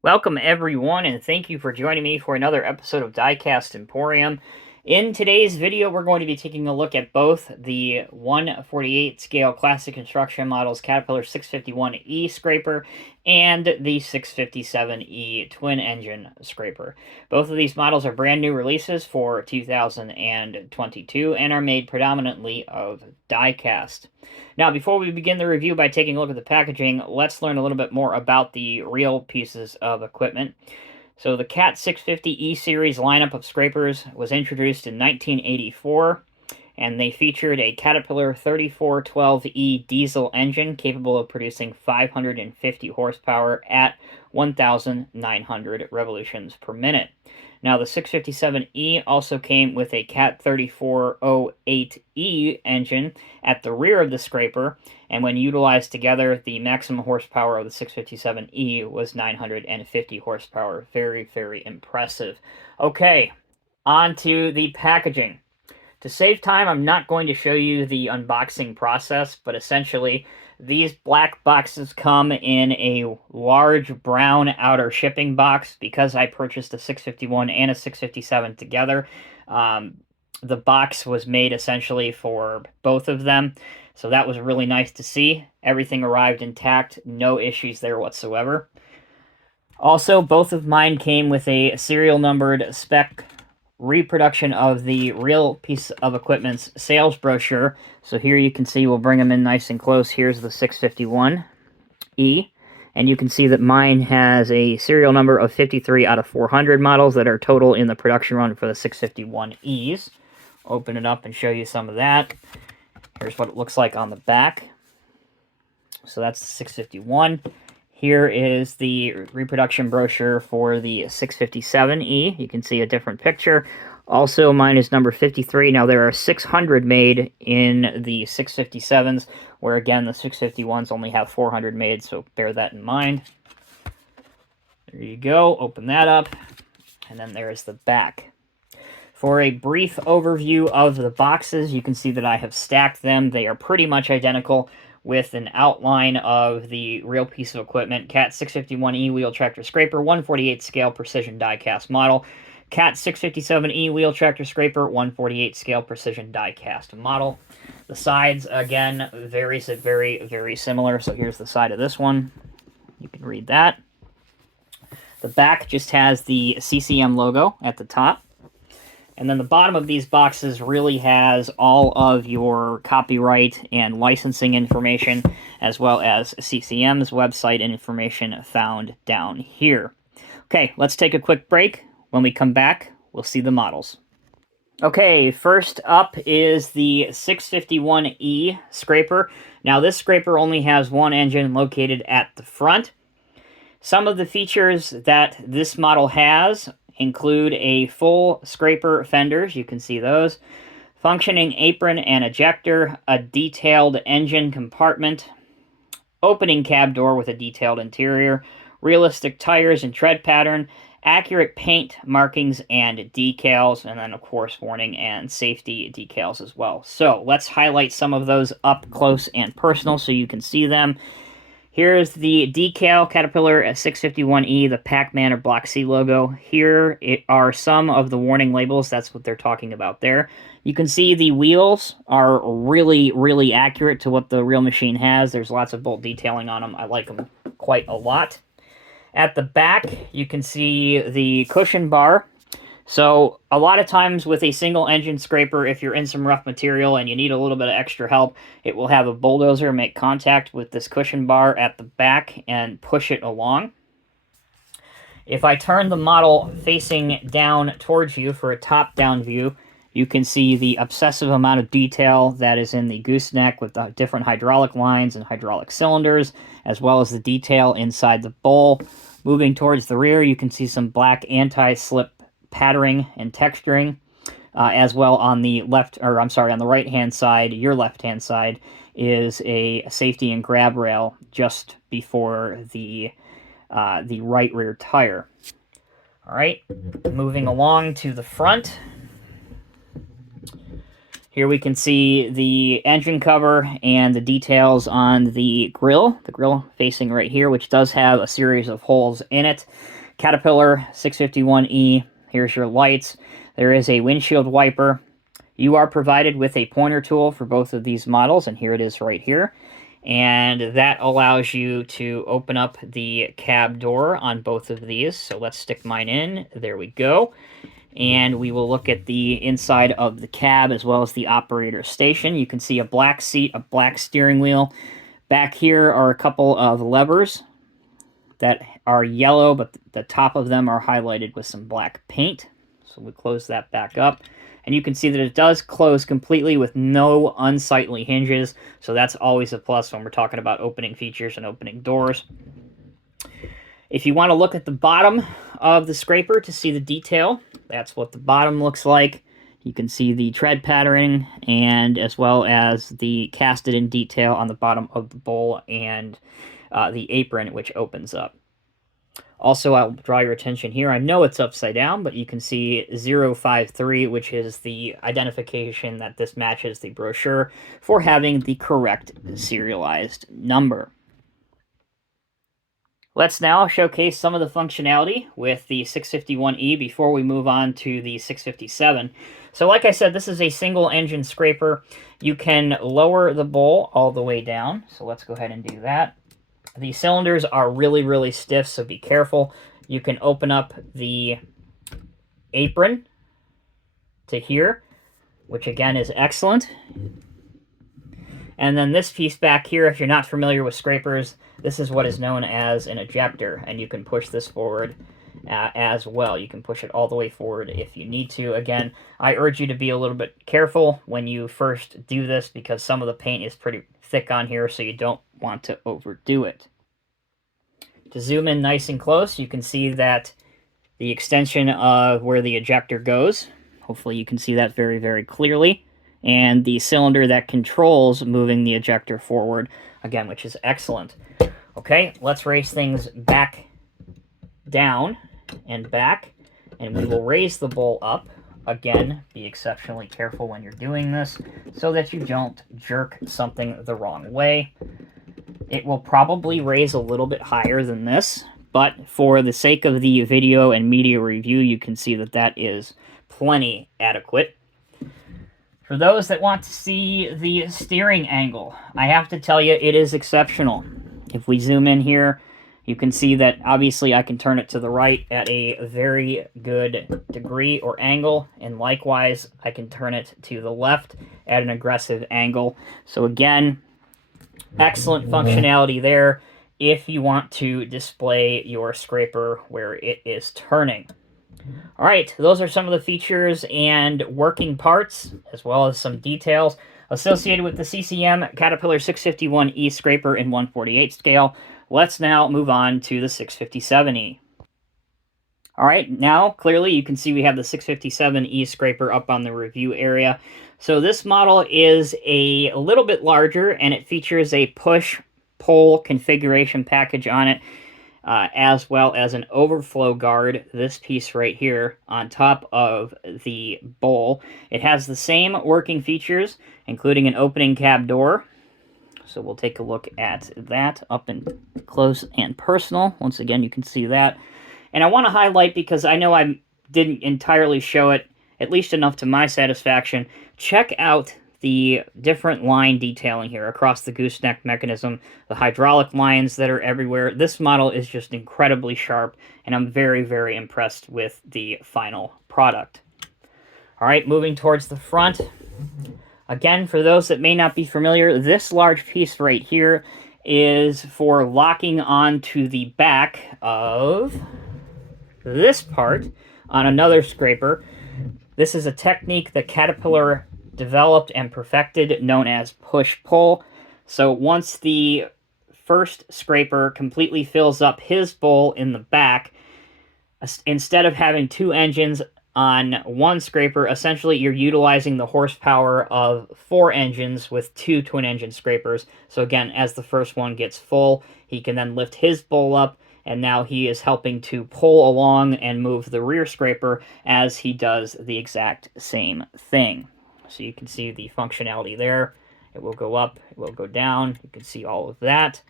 Welcome, everyone, and thank you for joining me for another episode of Diecast Emporium. In today's video, we're going to be taking a look at both the 1/48 scale classic construction models Caterpillar 651E scraper and the 657E twin engine scraper. Both of these models are brand new releases for 2022 and are made predominantly of diecast. Now, before we begin the review by taking a look at the packaging, let's learn a little bit more about the real pieces of equipment. So the CAT 650E series lineup of scrapers was introduced in 1984, and they featured a Caterpillar 3412E diesel engine capable of producing 550 horsepower at 1,900 revolutions per minute. Now, the 657E also came with a CAT 3408E engine at the rear of the scraper, and when utilized together, the maximum horsepower of the 657E was 950 horsepower. Very, very impressive. Okay, on to the packaging. To save time, I'm not going to show you the unboxing process, but essentially, these black boxes come in a large brown outer shipping box. Because I purchased a 651 and a 657 together, the box was made essentially for both of them. So that was really nice to see. Everything arrived intact, no issues there whatsoever. Also, both of mine came with a serial numbered spec reproduction of the real piece of equipment's sales brochure. So here you can see, we'll bring them in nice and close. Here's the 651E. And you can see that mine has a serial number of 53 out of 400 models that are total in the production run for the 651Es. Open it up and show you some of that. Here's what it looks like on the back. So that's the 651. Here is the reproduction brochure for the 657E. You can see a different picture. Also, mine is number 53. Now, there are 600 made in the 657s, where, again, the 651s only have 400 made, so bear that in mind. There you go. Open that up. And then there's the back. For a brief overview of the boxes, you can see that I have stacked them. They are pretty much identical, with an outline of the real piece of equipment. CAT 651E wheel tractor scraper, 1/48 scale precision die-cast model. CAT 657E wheel tractor scraper, 1/48 scale precision die-cast model. The sides, again, very, very similar. So here's the side of this one. You can read that. The back just has the CCM logo at the top. And then the bottom of these boxes really has all of your copyright and licensing information, as well as CCM's website and information found down here. Okay, let's take a quick break. When we come back, we'll see the models. Okay, first up is the 651E scraper. Now, this scraper only has one engine located at the front. Some of the features that this model has include a full scraper fenders, you can see those, functioning apron and ejector, a detailed engine compartment, opening cab door with a detailed interior, realistic tires and tread pattern, accurate paint markings and decals, and then, of course, warning and safety decals as well. So let's highlight some of those up close and personal so you can see them. Here's the decal Caterpillar 651E, the Pac-Man or Block C logo. Here are some of the warning labels. That's what they're talking about there. You can see the wheels are really accurate to what the real machine has. There's lots of bolt detailing on them. I like them quite a lot. At the back, you can see the cushion bar. So a lot of times with a single engine scraper, if you're in some rough material and you need a little bit of extra help, it will have a bulldozer make contact with this cushion bar at the back and push it along. If I turn the model facing down towards you for a top-down view, you can see the obsessive amount of detail that is in the gooseneck with the different hydraulic lines and hydraulic cylinders, as well as the detail inside the bowl. Moving towards the rear, you can see some black anti-slip patterning and texturing, as well on the on the right-hand side, your left-hand side, is a safety and grab rail just before the right rear tire. All right, moving along to the front. Here we can see the engine cover and the details on the grill facing right here, which does have a series of holes in it. Caterpillar 651E, here's your lights. There is a windshield wiper. You are provided with a pointer tool for both of these models, and here it is right here. And that allows you to open up the cab door on both of these. So let's stick mine in. There we go. And we will look at the inside of the cab as well as the operator station. You can see a black seat, a black steering wheel. Back here are a couple of levers that are yellow, but the top of them are highlighted with some black paint. So we close that back up. And you can see that it does close completely with no unsightly hinges. So that's always a plus when we're talking about opening features and opening doors. If you want to look at the bottom of the scraper to see the detail, that's what the bottom looks like. You can see the tread patterning and as well as the casted in detail on the bottom of the bowl and the apron, which opens up. Also, I'll draw your attention here. I know it's upside down, but you can see 053, which is the identification that this matches the brochure for having the correct serialized number. Let's now showcase some of the functionality with the 651E before we move on to the 657. So like I said, this is a single engine scraper. You can lower the bowl all the way down. So let's go ahead and do that. The cylinders are really, really stiff, so be careful. You can open up the apron to here, which again is excellent. And then this piece back here, if you're not familiar with scrapers, this is what is known as an ejector, and you can push this forward as well. You can push it all the way forward if you need to. Again, I urge you to be a little bit careful when you first do this because some of the paint is pretty thick on here, so you don't want to overdo it. To zoom in nice and close, you can see that the extension of where the ejector goes. Hopefully you can see that very, very clearly. And the cylinder that controls moving the ejector forward, again, which is excellent. Okay, let's raise things back down and back, and we will raise the bowl up. Again, be exceptionally careful when you're doing this so that you don't jerk something the wrong way. It will probably raise a little bit higher than this, but for the sake of the video and media review, you can see that that is plenty adequate. For those that want to see the steering angle, I have to tell you, it is exceptional. If we zoom in here, you can see that obviously I can turn it to the right at a very good degree or angle, and likewise, I can turn it to the left at an aggressive angle. So again, excellent functionality there if you want to display your scraper where it is turning. All right, those are some of the features and working parts, as well as some details associated with the CCM Caterpillar 651E scraper in 1/48 scale. Let's now move on to the 657E. All right, now clearly you can see we have the 657E scraper up on the review area. So this model is a little bit larger, and it features a push-pull configuration package on it, as well as an overflow guard, this piece right here, on top of the bowl. It has the same working features, including an opening cab door. So we'll take a look at that up and close and personal. Once again, you can see that. And I want to highlight, because I know I didn't entirely show it, at least enough to my satisfaction, check out the different line detailing here across the gooseneck mechanism, the hydraulic lines that are everywhere. This model is just incredibly sharp, and I'm very, very impressed with the final product. All right, moving towards the front. Again, for those that may not be familiar, this large piece right here is for locking onto the back of this part on another scraper. This is a technique that Caterpillar developed and perfected, known as push-pull. So once the first scraper completely fills up his bowl in the back, instead of having two engines on one scraper, essentially you're utilizing the horsepower of 4 engines with 2 twin-engine scrapers. So again, as the first one gets full, he can then lift his bowl up, and now he is helping to pull along and move the rear scraper as he does the exact same thing. So you can see the functionality there. It will go up, it will go down. You can see all of that.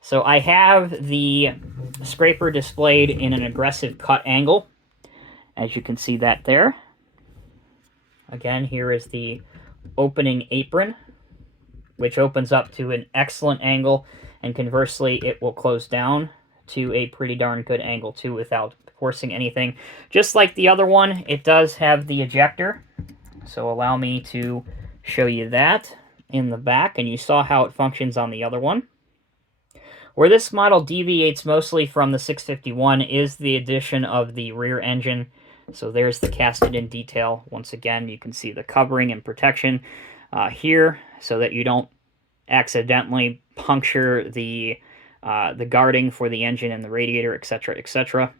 So I have the scraper displayed in an aggressive cut angle, as you can see that there. Again, here is the opening apron, which opens up to an excellent angle, and conversely, it will close down to a pretty darn good angle too without forcing anything. Just like the other one, it does have the ejector, so allow me to show you that in the back, and you saw how it functions on the other one. Where this model deviates mostly from the 651 is the addition of the rear engine. So there's the casted in detail. Once again, you can see the covering and protection here so that you don't accidentally puncture the guarding for the engine and the radiator, etc., etc.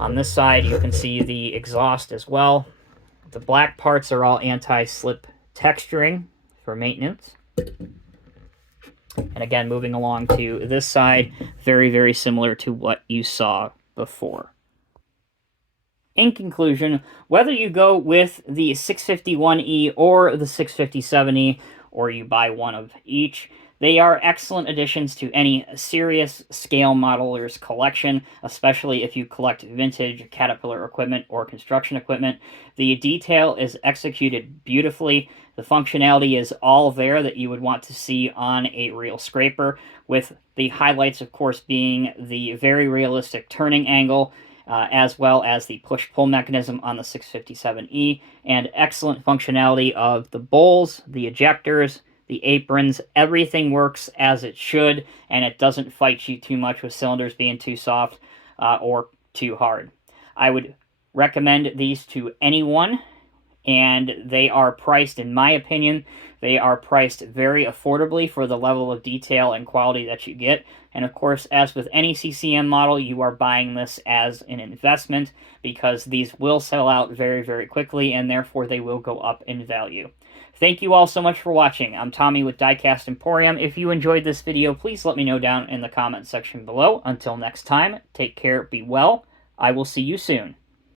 On this side, you can see the exhaust as well. The black parts are all anti-slip texturing for maintenance. And again, moving along to this side, very, very similar to what you saw before. In conclusion, whether you go with the 651E or the 657E, or you buy one of each, they are excellent additions to any serious scale modeler's collection, especially if you collect vintage Caterpillar equipment or construction equipment. The detail is executed beautifully. The functionality is all there that you would want to see on a real scraper, with the highlights, of course, being the very realistic turning angle, as well as the push-pull mechanism on the 657E, and excellent functionality of the bowls, the ejectors, the aprons. Everything works as it should, and it doesn't fight you too much with cylinders being too soft or too hard. I would recommend these to anyone, and they are priced, in my opinion, they are priced very affordably for the level of detail and quality that you get. And of course, as with any CCM model, you are buying this as an investment because these will sell out very, very quickly, and therefore they will go up in value. Thank you all so much for watching. I'm Tommy with Diecast Emporium. If you enjoyed this video, please let me know down in the comment section below. Until next time, take care, be well. I will see you soon.